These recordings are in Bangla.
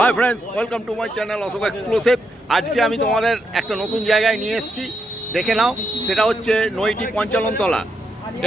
High friends, welcome to my channel Ashok exclusive. আজকে আমি তোমাদের একটা নতুন জায়গায় নিয়ে এসেছি, দেখে নাও। সেটা হচ্ছে নৈটি পঞ্চাননতলা,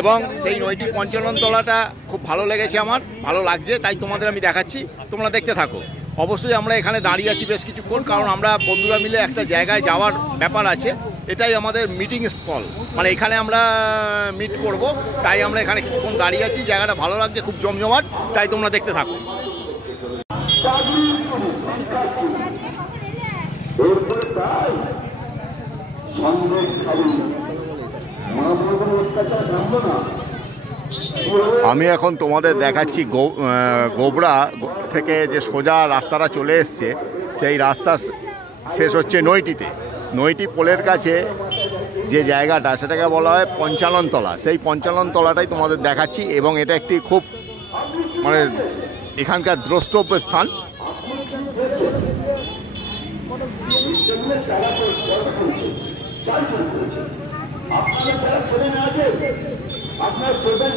এবং সেই নৈটি পঞ্চাননতলাটা খুব ভালো লেগেছে, আমার ভালো লাগছে, তাই তোমাদের আমি দেখাচ্ছি, তোমরা দেখতে থাকো। অবশ্যই আমরা এখানে দাঁড়িয়ে আছি বেশ কিছুক্ষণ, কারণ আমরা বন্ধুরা মিলে একটা জায়গায় যাওয়ার ব্যাপার আছে। এটাই আমাদের মিটিং স্থল, মানে এখানে আমরা মিট করব, তাই আমরা এখানে কিছুক্ষণ দাঁড়িয়ে আছি। জায়গাটা ভালো লাগছে, খুব জমজমাট, তাই তোমরা দেখতে থাকো। আমি এখন তোমাদের দেখাচ্ছি গোবরা থেকে যে সোজা রাস্তাটা চলে এসছে, সেই রাস্তা শেষ হচ্ছে নৈটিতে। নৈটি পোলের কাছে যে জায়গাটা, সেটাকে বলা হয় পঞ্চাননতলা। সেই পঞ্চাননতলাটাই তোমাদের দেখাচ্ছি, এবং এটা একটি খুব মানে এখানকার দ্রষ্টব্য স্থান।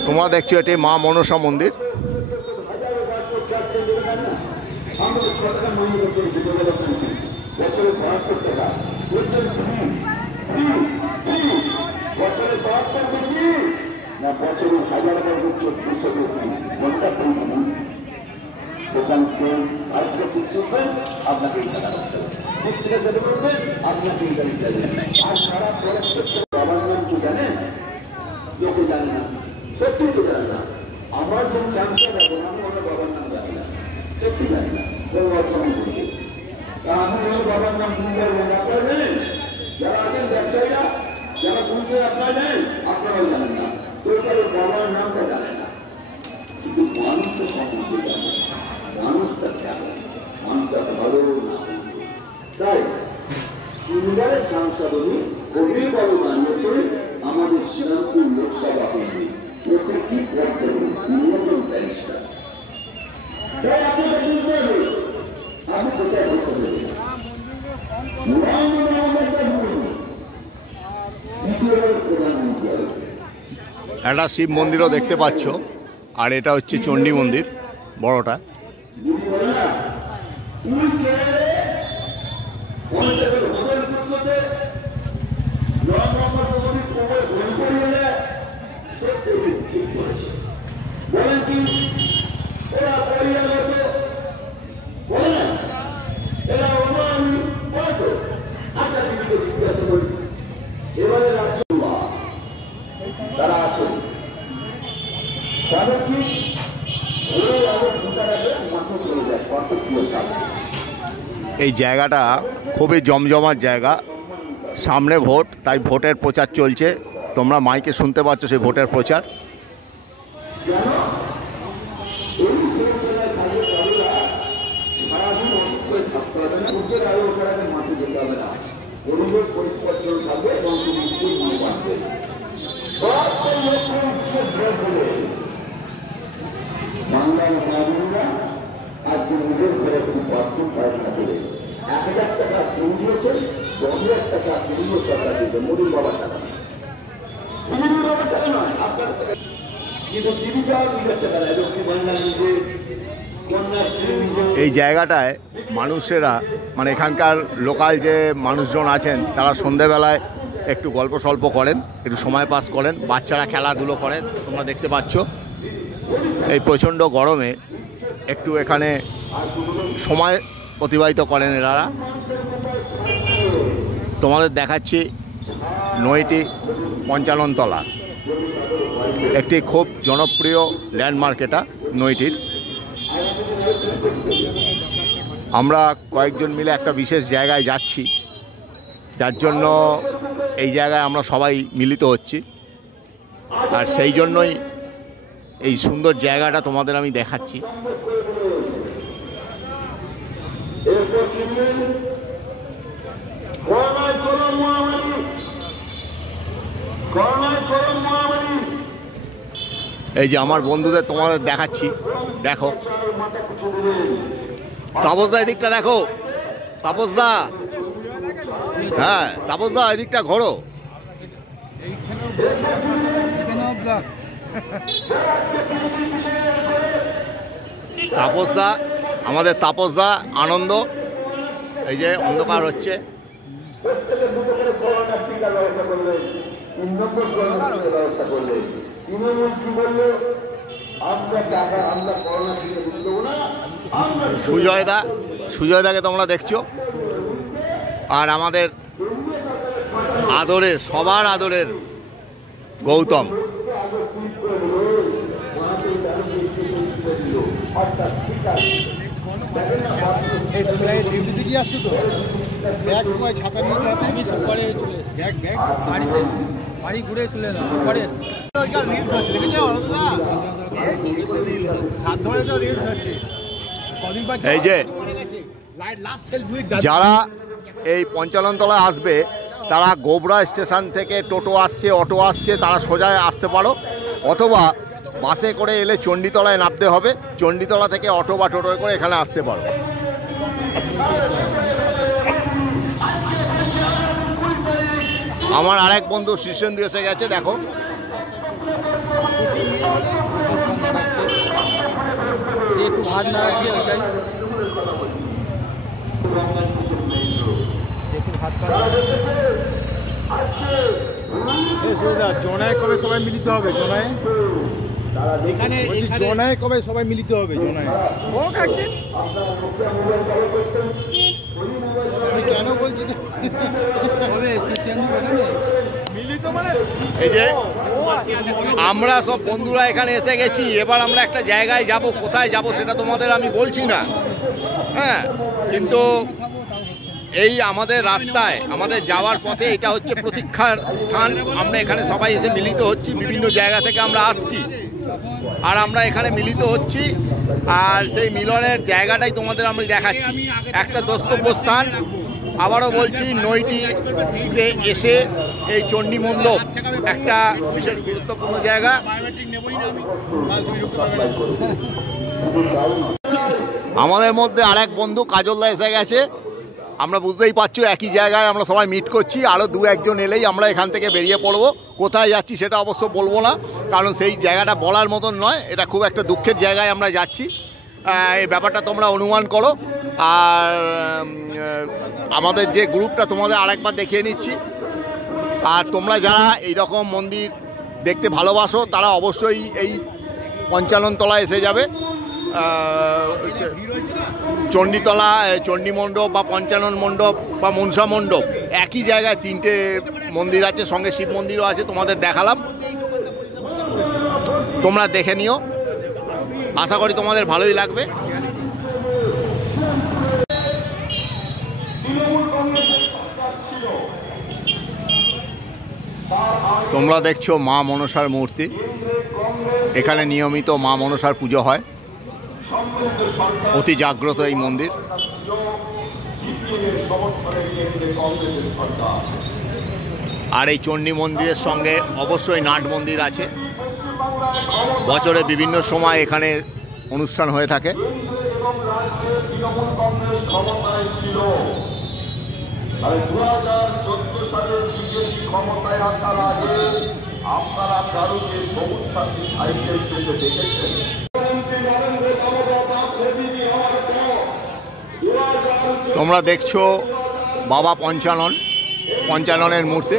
তোমরা দেখছো এটি মা মনসা মন্দির। সত্যি তো জানি না, আমার যে চান্সটা যাবো আমি ওনার বাবার নাম জানি না, সত্যি জানি না। আমি ওর বাবার নাম শুনতে আপনারা জানেন, যারা আছেন ব্যবসায়ীরা, যারা শুনতে আপনারা জানেন, আপনারাও জানেন না, তোর বাবার নামটা জানে না। কিন্তু মানুষ তো সম্বন্ধে জানে, মানুষটা জানে, মানুষটা ভালো না। তাই ইন্ডিয়ার সাংসদনী অভিভাবক বানিয়েছে আমাদের শ্রীরামপুর লোকসভা কেন্দ্রে প্রত্যেকটি পক্ষে নির্বাচন ব্যারিস্টার। তাই আপনাকে বুঝতে হবে আমি কোথায় বলতে হবে। একটা শিব মন্দিরও দেখতে পাচ্ছ, আর এটা হচ্ছে চণ্ডী মন্দির বড়টা। এই জায়গাটা খুবই জমজমাট জায়গা, সামনে ভোট, তাই ভোটের প্রচার চলছে। তোমরা মাইকে শুনতে পাচ্ছ সেই ভোটের প্রচার। বাংলার গ্রামীণরা আজকে নিজের ঘরে কোনো বাথরুম পায়খানা করে 1000 টাকা ফোন দিয়েছে, 10,000 টাকা কেন্দ্র সরকার দিতে, মোদীর বাবার টাকা নয়, মোদীর বাবার টাকা নয়, আপনার টাকা। কিন্তু জীবিকাও নিজের টাকা নেয়, লক্ষ্মী ভান্ডার নিজে, এই জায়গাটায় মানুষেরা, মানে এখানকার লোকাল যে মানুষজন আছেন, তারা সন্ধেবেলায় একটু গল্প সল্প করেন, একটু সময় পাস করেন, বাচ্চারা খেলাধুলো করেন। তোমরা দেখতে পাচ্ছ এই প্রচণ্ড গরমে একটু এখানে সময় অতিবাহিত করেন এনারা। তোমাদের দেখাচ্ছি নৈটি পঞ্চাননতলা, একটি খুব জনপ্রিয় ল্যান্ডমার্ক এটা নৈটির। আমরা কয়েকজন মিলে একটা বিশেষ জায়গায় যাচ্ছি, যার জন্য এই জায়গায় আমরা সবাই মিলিত হচ্ছি, আর সেই জন্যই এই সুন্দর জায়গাটা তোমাদের আমি দেখাচ্ছি। এই যে আমার বন্ধুদের তোমাদের দেখাচ্ছি, দেখো তাপসদা এদিকটা দেখো, তাপসদা, হ্যাঁ তাপসদা এদিকটা ঘোরো। তাপসদা আমাদের তাপসদা আনন্দ, এই যে অন্ধকার হচ্ছে। প্রত্যেকের দুটো করে করোনা টিকার ব্যবস্থা করলেন, 3 নম্বর করোনা টিকার ব্যবস্থা করলেন। তৃণমূল কি বললো, আমরা টাকা আমরা করোনা টিকা দিতে দেবো না। সুজয়দাকে তোমরা দেখছো, আর আমাদের আদরের সবার আদরের গৌতম। বাড়ি ঘুরে চলে এলাম, পরে এই যে যারা এই পঞ্চাননতলায় আসবে তারা গোবরা স্টেশন থেকে টোটো আসছে, অটো আসছে, তারা সোজা আসতে পারো, অথবা বাসে করে এলে চণ্ডীতলায় নামতে হবে, চণ্ডীতলা থেকে অটো বা টোটো করে এখানে আসতে পারো। আমার আরেক বন্ধু শীর্ষেন্দু এসে গেছে, দেখো। যে খুব হাত নাড়াচ্ছে ওইটাই, জোনায় কবে সবাই মিলিত হবে? জোনায় এখানে জোনায় কবে সবাই মিলিত হবে? জোনায় আমি কেন বলছি মিলিত মানে এই যে আমরা সব বন্ধুরা এখানে এসে গেছি, এবার আমরা একটা জায়গায় যাব, কোথায় যাব সেটা তোমাদের আমি বলছি না, হ্যাঁ, কিন্তু এই আমাদের রাস্তায় আমাদের যাওয়ার পথে এটা হচ্ছে প্রতীক্ষার স্থান। আমরা এখানে সবাই এসে মিলিত হচ্ছি, বিভিন্ন জায়গা থেকে আমরা আসছি, আর আমরা এখানে মিলিত হচ্ছি, আর সেই মিলনের জায়গাটাই তোমাদের আমি দেখাচ্ছি। একটা দ্রষ্টব্য স্থান, আবারও বলছি, নৈটিতে এসে এই চণ্ডী মণ্ডপ একটা বিশেষ গুরুত্বপূর্ণ জায়গা। আমাদের মধ্যে আরেক বন্ধু কাজলদা এসে গেছে, আমরা বুঝতেই পারছো একই জায়গায় আমরা সবাই মিট করছি, আরও 2-1 এলেই আমরা এখান থেকে বেরিয়ে পড়বো। কোথায় যাচ্ছি সেটা অবশ্য বলবো না, কারণ সেই জায়গাটা বলার মতন নয়, এটা খুব একটা দুঃখের জায়গায় আমরা যাচ্ছি, এই ব্যাপারটা তোমরা অনুমান করো। আর আমাদের যে গ্রুপটা তোমাদের আরেকবার দেখিয়ে নিচ্ছি, আর তোমরা যারা এইরকম মন্দির দেখতে ভালোবাসো তারা অবশ্যই এই পঞ্চাননতলায় এসে যাবে। চণ্ডীতলা, চণ্ডী মণ্ডপ বা পঞ্চানন মণ্ডপ বা মনসা মণ্ডপ, একই জায়গায় 3টে মন্দির আছে, সঙ্গে শিব মন্দিরও আছে, তোমাদের দেখালাম, তোমরা দেখে নিও, আশা করি তোমাদের ভালোই লাগবে। তোমরা দেখছো মা মনসার মূর্তি, এখানে নিয়মিত মা মনসার পুজো হয়, অতি জাগ্রত এই মন্দির। আর এই চণ্ডী মন্দিরের সঙ্গে অবশ্যই নাট মন্দির আছে, বছরে বিভিন্ন সময় এখানে অনুষ্ঠান হয়ে থাকে। আপনারা কারুকে সবুজ সাথী সাইকেল চলতে দেখেছেন? তোমরা দেখছো বাবা পঞ্চাননের মূর্তি।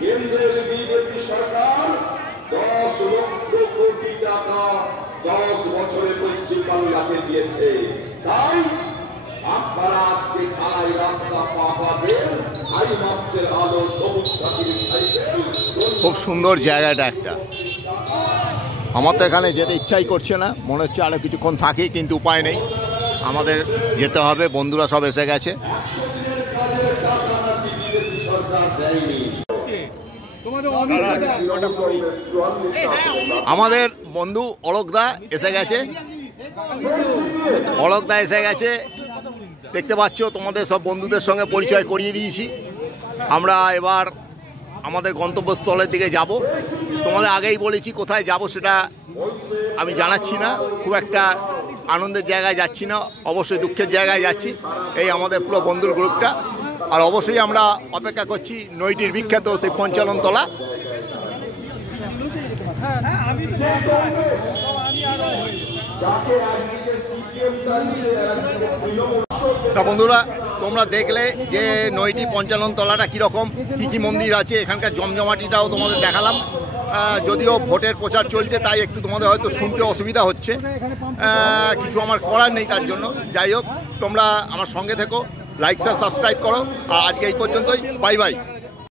কেন্দ্রের বিজেপি সরকার 10 লক্ষ কোটি টাকা 10 বছরে পশ্চিমবাংলাকে দিয়েছে, তাই আপনারা আজকে কালাই রাস্তা পাবেন, হাই মাস্টের আলো, সবুজ সাথীর সাইকেল। খুব সুন্দর জায়গাটা একটা, আমার তো এখানে যেতে ইচ্ছাই করছে না, মনে হচ্ছে আরও কিছুক্ষণ থাকি, কিন্তু উপায় নেই, আমাদের যেতে হবে। বন্ধুরা সব এসে গেছে। আমাদের বন্ধু অলোকদা এসে গেছে, দেখতে পাচ্ছ, তোমাদের সব বন্ধুদের সঙ্গে পরিচয় করিয়ে দিয়েছি। আমরা এবার আমাদের গন্তব্যস্থলের দিকে যাব। তোমাদের আগেই বলেছি কোথায় যাব সেটা আমি জানাচ্ছি না, খুব একটা আনন্দের জায়গায় যাচ্ছি না, অবশ্যই দুঃখের জায়গায় যাচ্ছি, এই আমাদের পুরো বন্ধুর গ্রুপটা। আর অবশ্যই আমরা অপেক্ষা করছি নৈটির বিখ্যাত সেই পঞ্চাননতলা। তা বন্ধুরা, তোমরা দেখলে যে নৈটি 55 তলাটা কীরকম, কী কী মন্দির আছে, এখানকার জমজমাটিটাও তোমাদের দেখালাম। যদিও ভোটের প্রচার চলছে তাই একটু তোমাদের হয়তো শুনতে অসুবিধা হচ্ছে, কিছু আমার করার নেই তার জন্য। যাই হোক, তোমরা আমার সঙ্গে থেকো, লাইক শেয়ার সাবস্ক্রাইব করো। আর আজকে এই পর্যন্তই, বাই বাই।